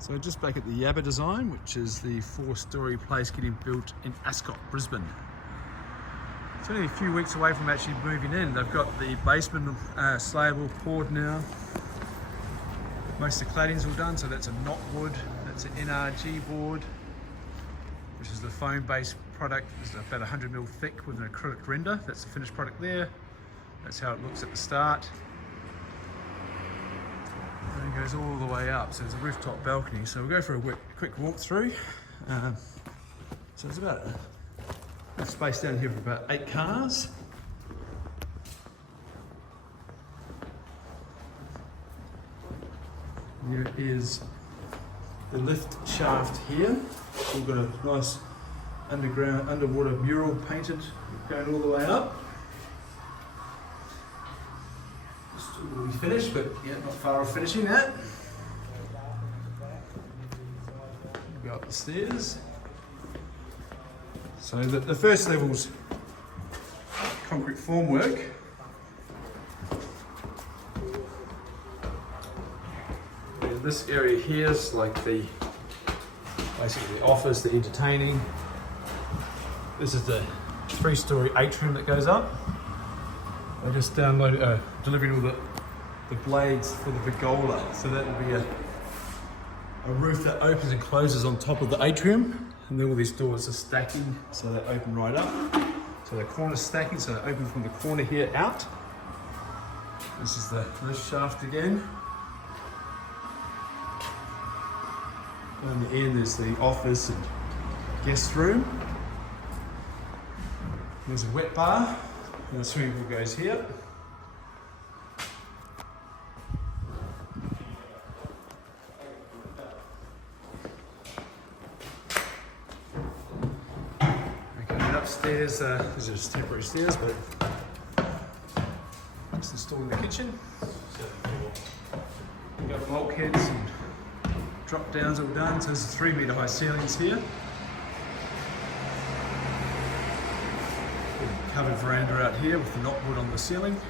So just back at the YABBA design, which is the 4-storey place getting built in Ascot, Brisbane. It's only a few weeks away from actually moving in. They've got the basement slab all poured now. Most of the cladding's all done, so that's a knotwood, that's an NRG board, which is the foam-based product. It's about 100mm thick with an acrylic render. That's the finished product there. That's how it looks at the start. And it goes all the way up, so there's a rooftop balcony. So we'll go for a quick walk through. So there's about enough space down here for about 8 cars. There is the lift shaft here. We've got a nice underwater mural painted going all the way up. Still will be finished, but yeah, not far off finishing that. Go up the stairs. So the first level's concrete formwork. And this area here is like basically the office, the entertaining. This is the 3-storey atrium that goes up. I just downloaded, delivering all the blades for the pergola. So that will be a roof that opens and closes on top of the atrium. And then all these doors are stacking, so they open right up. So the corner's stacking, so they open from the corner here out. This is the lift shaft again. On the end there's the office and guest room. There's a wet bar, and the swimming pool goes here. Okay, upstairs, these are just temporary stairs, but just installing the kitchen. So we've got bulkheads and drop downs all done, so there's 3-metre high ceilings here. Covered veranda out here with the knotwood on the ceiling.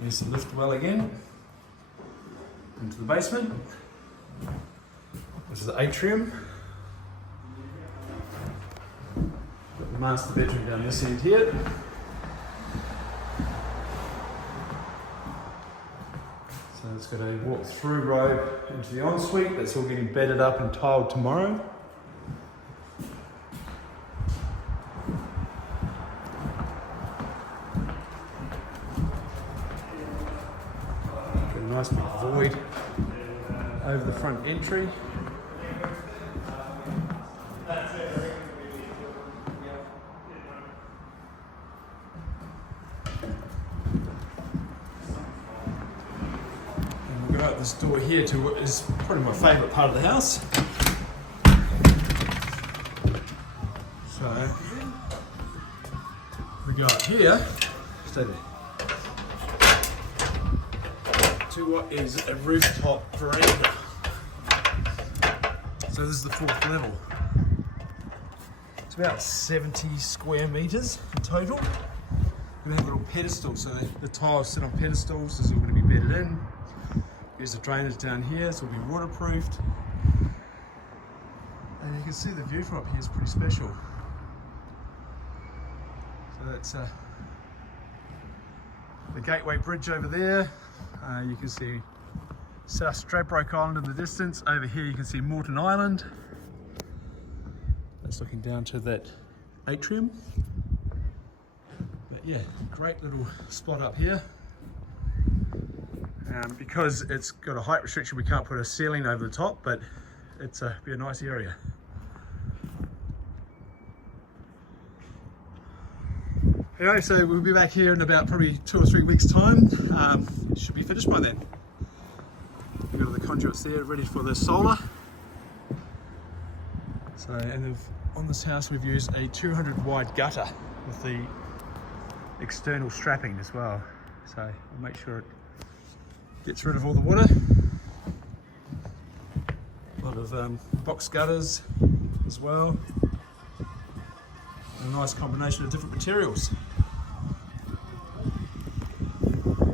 Here's the lift well again into the basement. This is the atrium. Got the master bedroom down this end here. So it's got a walk-through robe into the ensuite. That's all getting bedded up and tiled tomorrow. Got a nice big void over the front entry. We'll go out this door here to what is probably my favourite part of the house. So we go up here, stay there, to what is a rooftop veranda. So this is the 4th level. It's about 70 square metres in total. We have a little pedestal, so the tiles sit on pedestals. This is all going to be bedded in. There's the drainage down here, so it'll be waterproofed. And you can see the view from up here is pretty special. So that's the Gateway Bridge over there. You can see South Stradbroke Island in the distance. Over here you can see Moreton Island. That's looking down to that atrium. But yeah, great little spot up here. Because it's got a height restriction, we can't put a ceiling over the top, but it's be a nice area. Anyway, so we'll be back here in about probably 2 or 3 weeks' time. It should be finished by then. We've got all the conduits there ready for the solar. So, and on this house we've used a 200 wide gutter with the external strapping as well. So I'll make sure it gets rid of all the water. A lot of box gutters as well. A nice combination of different materials.